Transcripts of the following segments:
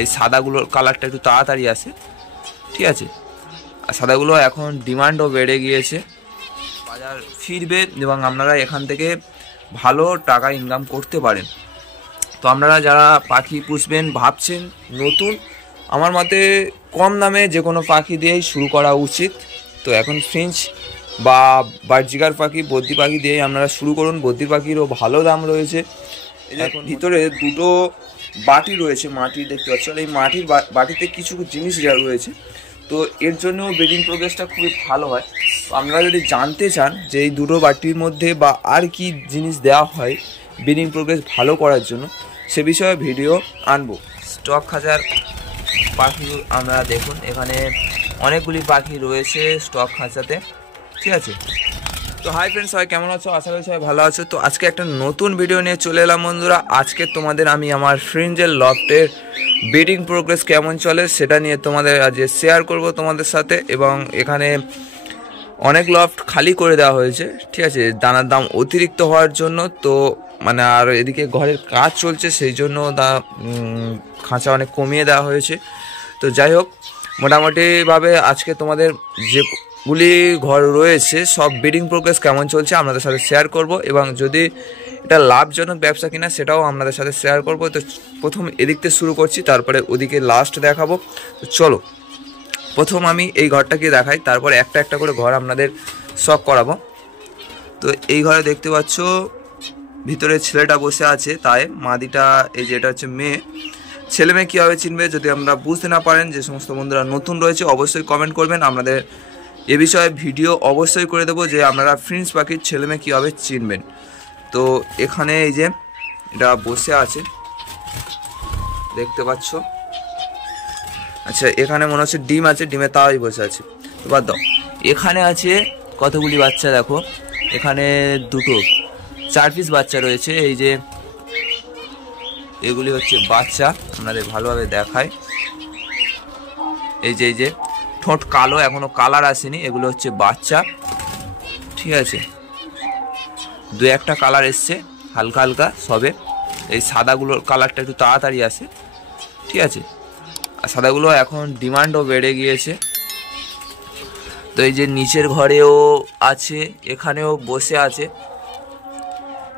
এই সাদাগুলোর কালারটা একটু তাড়াতাড়ি আসে, ঠিক আছে। আর সাদাগুলো এখন ডিমান্ডও বেড়ে গিয়েছে, বাজার ফিরবে এবং আপনারা এখান থেকে ভালো টাকা ইনকাম করতে পারেন। তো আপনারা যারা পাখি পুষবেন ভাবছেন নতুন, আমার মতে কম দামে যে কোনো পাখি দিয়েই শুরু করা উচিত। তো এখন ফিঞ্চ বা বার্জিকার পাখি, বদ্রি পাখি দিয়েই আপনারা শুরু করুন। বদ্রি পাখিরও ভালো দাম রয়েছে। এখন ভিতরে দুটো বাটি রয়েছে, মাটির দেখতে পাচ্ছ। এই মাটির বাটিতে কিছু জিনিস রয়েছে, তো এর জন্য ব্রিডিং প্রোগ্রেসটা খুবই ভালো হয়। তো আপনারা যদি জানতে চান যে এই দুটো বাটির মধ্যে বা আর কি জিনিস দেওয়া হয় ব্রিডিং প্রোগ্রেস ভালো করার জন্য, সে বিষয়ে ভিডিও আনবো। স্টক খাঁচার পাখি আমরা দেখুন, এখানে অনেকগুলি পাখি রয়েছে স্টক খাঁচাতে, ঠিক আছে। তো হাই ফ্রেন্ডস, সবাই কেমন আছো? আশা করি সবাই ভালো আছো। তো আজকে একটা নতুন ভিডিও নিয়ে চলে এলাম বন্ধুরা। আজকে তোমাদের আমি আমার ফ্রিঞ্জের লফটের ব্রিডিং প্রোগ্রেস কেমন চলে সেটা নিয়ে তোমাদের আজ শেয়ার করব তোমাদের সাথে। এবং এখানে অনেক লফট খালি করে দেওয়া হয়েছে, ঠিক আছে, দানার দাম অতিরিক্ত হওয়ার জন্য। তো মানে আর এদিকে ঘরের কাজ চলছে, সেই জন্য খাঁচা অনেক কমিয়ে দেওয়া হয়েছে। তো যাই হোক, মোটামুটিভাবে আজকে তোমাদের যেগুলি ঘর রয়েছে সব ব্রিডিং প্রোগ্রেস কেমন চলছে আপনাদের সাথে শেয়ার করব, এবং যদি এটা লাভজনক ব্যবসা কিনা সেটাও আপনাদের সাথে শেয়ার করব। তো প্রথম এদিক থেকে শুরু করছি, তারপরে ওদিকে লাস্ট দেখাবো। তো চলো প্রথম আমি এই ঘরটাকে দেখাই, তারপর একটা একটা করে ঘর আপনাদের শখ করাবো। তো এই ঘরে দেখতে পাচ্ছ ভিতরে ছেলেটা বসে আছে, তাই মাদিটা এই যে এটা হচ্ছে মেয়ে। ছেলে মেয়ে কীভাবে চিনবে যদি আমরা বুঝতে না পারেন, যে সমস্ত বন্ধুরা নতুন রয়েছে অবশ্যই কমেন্ট করবেন, আপনাদের এ বিষয়ে ভিডিও অবশ্যই করে দেবো যে আপনারা ফ্রিঞ্জ পাখির ছেলে মেয়ে কীভাবে চিনবেন। তো এখানে এই যে এটা বসে আছে দেখতে পাচ্ছ। আচ্ছা, এখানে মনে হচ্ছে ডিম আছে, ডিমে তাই বসে আছে। তো বাদ দাও, এখানে আছে কতগুলি বাচ্চা দেখো, এখানে দুটো 4 পিস বাচ্চা রয়েছে। এই যে এগুলি হচ্ছে বাচ্চা, আপনাদের ভালোভাবে দেখায়। এই যে ঠোঁট কালো, এখনো কালার আসেনি, এগুলো হচ্ছে বাচ্চা, ঠিক আছে। দু একটা কালার এসছে হালকা হালকা সবে। এই সাদাগুলোর কালারটা একটু তাড়াতাড়ি আসে, ঠিক আছে। আর সাদাগুলো এখন ডিমান্ডও বেড়ে গিয়েছে। তো এই যে নিচের ঘরেও আছে, এখানেও বসে আছে,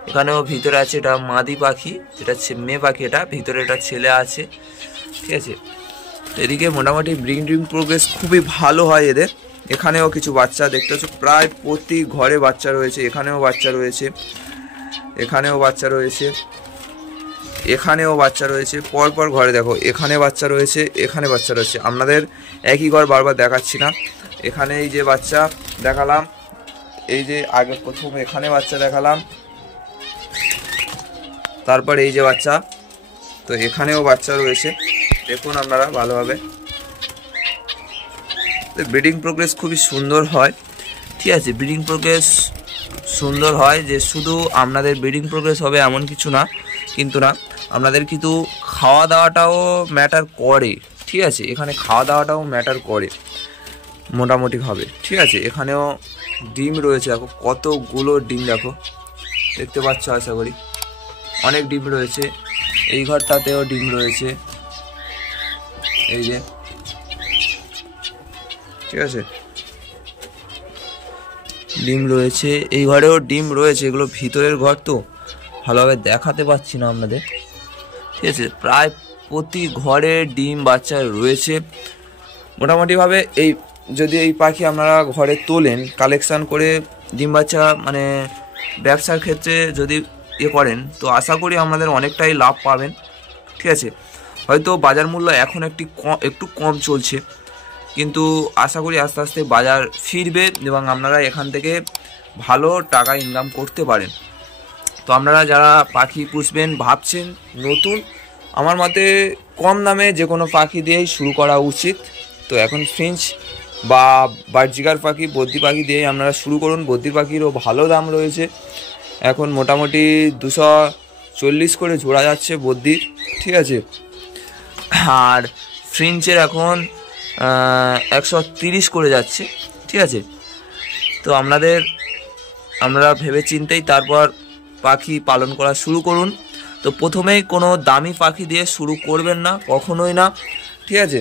এখানেও ভিতরে আছে। এটা মাদি পাখি, এটা মেয়ে পাখি, এটা ভিতরে এটা ছেলে আছে, ঠিক আছে। এদিকে মোটামুটি ব্রিডিং প্রোগ্রেস খুবই ভালো হয় এদের। এখানেও কিছু বাচ্চা দেখতে পাচ্ছ, প্রায় প্রতি ঘরে বাচ্চা রয়েছে। এখানেও বাচ্চা রয়েছে, এখানেও বাচ্চা রয়েছে, এখানেও বাচ্চা রয়েছে। পরপর ঘরে দেখো, এখানে বাচ্চা রয়েছে, এখানে বাচ্চা রয়েছে। আপনাদের একই ঘর বারবার দেখাচ্ছি না। এখানে এই যে বাচ্চা দেখালাম, এই যে আগে প্রথম এখানে বাচ্চা দেখালাম, তারপর এই যে বাচ্চা। তো এখানেও বাচ্চা রয়েছে, দেখুন আপনারা ভালোভাবে। ব্রিডিং প্রোগ্রেস খুবই সুন্দর হয়, ঠিক আছে। ব্রিডিং প্রোগ্রেস সুন্দর হয় যে শুধু আপনাদের ব্রিডিং প্রোগ্রেস হবে এমন কিছু না, কিন্তু না, আপনাদের কিন্তু খাওয়া দাওয়াটাও ম্যাটার করে, ঠিক আছে। এখানে খাওয়া দাওয়াটাও ম্যাটার করে মোটামুটিভাবে, ঠিক আছে। এখানেও ডিম রয়েছে, দেখো কতগুলো ডিম, দেখো দেখতে পাচ্ছ, আশা করি অনেক ডিম রয়েছে। এই ঘরটাতেও ডিম রয়েছে, এই যে, ঠিক আছে, ডিম রয়েছে। এই ঘরেও ডিম রয়েছে, এগুলো ভিতরের ঘর তো ভালোভাবে দেখাতে পাচ্ছি না আপনাদের, ঠিক আছে। প্রায় প্রতি ঘরে ডিম বাচ্চা রয়েছে মোটামুটিভাবে। এই যদি এই পাখি আপনারা ঘরে তোলেন কালেকশান করে ডিম বাচ্চা, মানে ব্যবসার ক্ষেত্রে যদি করেন, তো আশা করি আপনাদের অনেকটাই লাভ পাবেন, ঠিক আছে। হয়তো বাজার মূল্য এখন একটু কম চলছে, কিন্তু আশা করি আস্তে আস্তে বাজার ফিরবে এবং আপনারা এখান থেকে ভালো টাকা ইনকাম করতে পারেন। তো আপনারা যারা পাখি পুষবেন ভাবছেন নতুন, আমার মতে কম দামে যে কোনো পাখি দিয়েই শুরু করা উচিত। তো এখন ফিঞ্চ বা বার্জিকার পাখি, বদ্রি পাখি দিয়েই আপনারা শুরু করুন। বদ্রি পাখিরও ভালো দাম রয়েছে, এখন মোটামুটি 240 করে জোড়া যাচ্ছে বদ্রির, ঠিক আছে। আর ফ্রিঞ্চের এখন 130 করে যাচ্ছে, ঠিক আছে। তো আপনারা ভেবে চিন্তেই তারপর পাখি পালন করা শুরু করুন। তো তো প্রথমেই কোনো দামি পাখি দিয়ে শুরু করবেন না, কখনোই না, ঠিক আছে।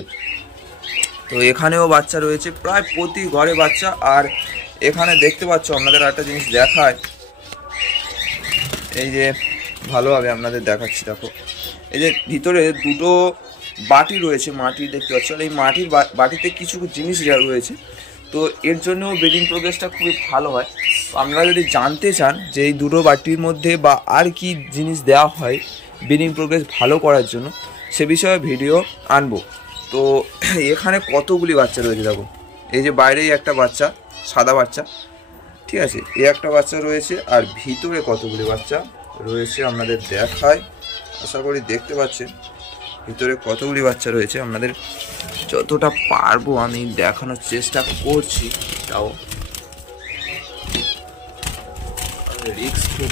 তো এখানেও বাচ্চা রয়েছে, প্রায় প্রতি ঘরে বাচ্চা। আর এখানে দেখতে পাচ্ছ, আপনাদের একটা জিনিস দেখায়, এই যে ভালোভাবে আপনাদের দেখাচ্ছি, দেখো এই যে ভিতরে দুটো বাটি রয়েছে, মাটির দেখতে পাচ্ছ। এই মাটির বাটিতে কিছু জিনিস রয়েছে, তো এর জন্য ব্রিডিং প্রোগ্রেসটা খুবই ভালো হয়। তো আপনারা যদি জানতে চান যে এই দুটো বাটির মধ্যে বা আর কি জিনিস দেওয়া হয় ব্রিডিং প্রোগ্রেস ভালো করার জন্য, সে বিষয়ে ভিডিও আনবো। তো এখানে কতগুলি বাচ্চা রয়েছে দেখো, এই যে বাইরেই একটা বাচ্চা, সাদা বাচ্চা, ঠিক আছে, এই একটা বাচ্চা রয়েছে। আর ভিতরে কতগুলি বাচ্চা রয়েছে আপনাদের দেখায়, আশা করি দেখতে পাচ্ছেন ভিতরে কতগুলি বাচ্চা রয়েছে। আপনাদের যতটা পারবো আমি দেখানোর চেষ্টা করছি, তাও রিস্ক খুব,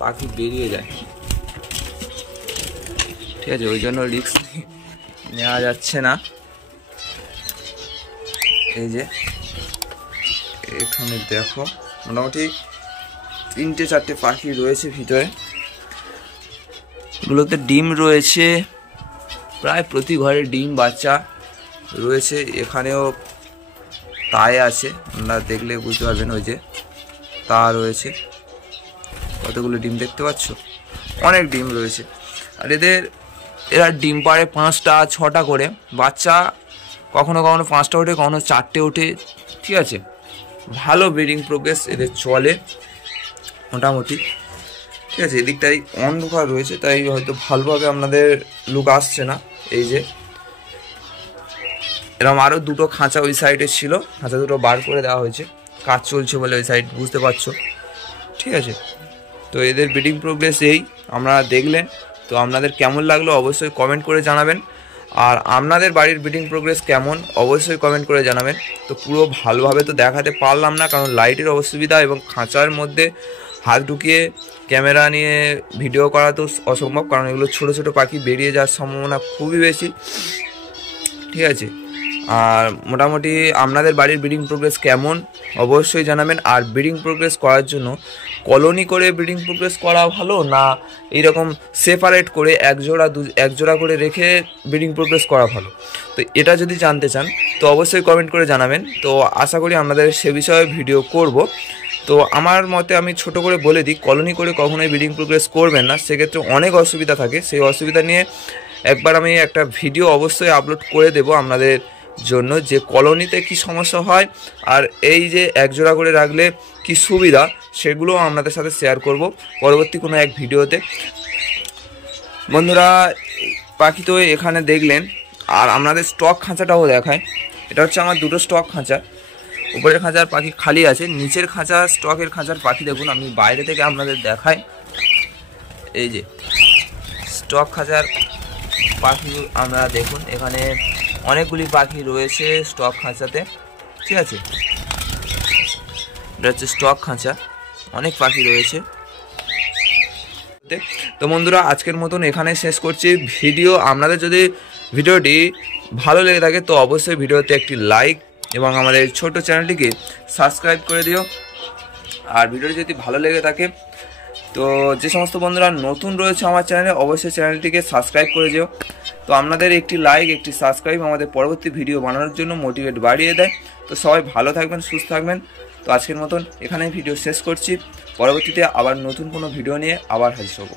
পাখি বেরিয়ে যায়, ঠিক আছে, ওই জন্য রিস্ক নেওয়া যাচ্ছে না। এই যে এখানে দেখো মোটামুটি 3-4টে পাখি রয়েছে ভিতরে, এগুলোতে ডিম রয়েছে, প্রায় প্রতি ঘরে ডিম বাচ্চা রয়েছে। এখানেও তাই আছে, আপনারা দেখলে বুঝতে পারবেন, ওই যে তা রয়েছে, কতগুলো ডিম দেখতে পাচ্ছ, অনেক ডিম রয়েছে। আর এরা ডিম পাড়ে 5টা 6টা করে বাচ্চা, কখনো কখনো 5টা ওঠে, কখনো 4টে ওঠে, ঠিক আছে। ভালো ব্রিডিং প্রোগ্রেস এদের চলে মোটামুটি, ঠিক আছে। এদিকটাই অন্ধকার রয়েছে, তাই হয়তো ভালোভাবে আপনাদের লুক আসছে না। এই যে এরকম আরও দুটো খাঁচা ওই সাইডে ছিল, খাঁচা দুটো বার করে দেওয়া হয়েছে, কাজ চলছে বলে ওই সাইড, বুঝতে পারছো, ঠিক আছে। তো এদের ব্রিডিং প্রোগ্রেস এই আপনারা দেখলেন। তো আপনাদের কেমন লাগলো অবশ্যই কমেন্ট করে জানাবেন। আর আপনাদের বাড়ির ব্রিডিং প্রোগ্রেস কেমন অবশ্যই কমেন্ট করে জানাবেন। তো পুরো ভালোভাবে তো দেখাতে পারলাম না, কারণ লাইটের অসুবিধা এবং খাঁচার মধ্যে হাত ঢুকিয়ে ক্যামেরা নিয়ে ভিডিও করা তো অসম্ভব, কারণ এগুলো ছোটো ছোটো পাখি বেরিয়ে যাওয়ার সম্ভাবনা খুবই বেশি, ঠিক আছে। আর মোটামুটি আপনাদের বাড়ির ব্রিডিং প্রোগ্রেস কেমন অবশ্যই জানাবেন। আর ব্রিডিং প্রোগ্রেস করার জন্য কলোনি করে ব্রিডিং প্রোগ্রেস করা ভালো, না এইরকম সেপারেট করে এক জোড়া করে রেখে ব্রিডিং প্রোগ্রেস করা ভালো, তো এটা যদি জানতে চান তো অবশ্যই কমেন্ট করে জানাবেন। তো আশা করি আপনাদের সে বিষয়ে ভিডিও করব। তো আমার মতে আমি ছোট করে বলে দিই, কলোনি করে কখনোই ব্রিডিং প্রোগ্রেস করবেন না, সেক্ষেত্রে অনেক অসুবিধা থাকে। সেই অসুবিধা নিয়ে একবার আমি একটা ভিডিও অবশ্যই আপলোড করে দেব আপনাদের জন্য, যে কলোনিতে কি সমস্যা হয় আর এই যে এক জোড়া করে রাখলে কি সুবিধা, সেগুলো আপনাদের সাথে শেয়ার করব পরবর্তী কোনো এক ভিডিওতে। বন্ধুরা পাখি তো এখানে দেখলেন, আর আপনাদের স্টক খাঁচাটাও দেখায়। এটা হচ্ছে আমার দুটো স্টক খাঁচা, উপরের খাঁচার পাখি খালি আছে, নিচের খাঁচা স্টকের খাঁচার পাখি দেখুন, আমি বাইরে থেকে আপনাদের দেখাই। এই যে স্টক খাঁচার পাখি আমরা দেখুন, এখানে অনেকগুলি পাখি রয়েছে স্টক খাঁচাতে, ঠিক আছে। এটা হচ্ছে স্টক খাঁচা, অনেক পাখি রয়েছে। তো বন্ধুরা আজকের মতন এখানে শেষ করছি ভিডিও। আপনাদের যদি ভিডিওটি ভালো লেগে থাকে তো অবশ্যই ভিডিওতে একটি লাইক এবং আমাদের ছোট চ্যানেলটিকে সাবস্ক্রাইব করে দিও। আর ভিডিওটি যদি ভালো লেগে থাকে তো যে সমস্ত বন্ধুরা নতুন রয়েছে আমার চ্যানেলে অবশ্যই চ্যানেলটিকে সাবস্ক্রাইব করে দিও। তো আপনাদের একটি লাইক একটি সাবস্ক্রাইব আমাদের পরবর্তী ভিডিও বানানোর জন্য মোটিভেট বাড়িয়ে দেয়। তো সবাই ভালো থাকবেন, সুস্থ থাকবেন। তো আজকের মতন এখানেই ভিডিও শেষ করছি, পরবর্তীতে আবার নতুন কোনো ভিডিও নিয়ে আবার হাজির হব।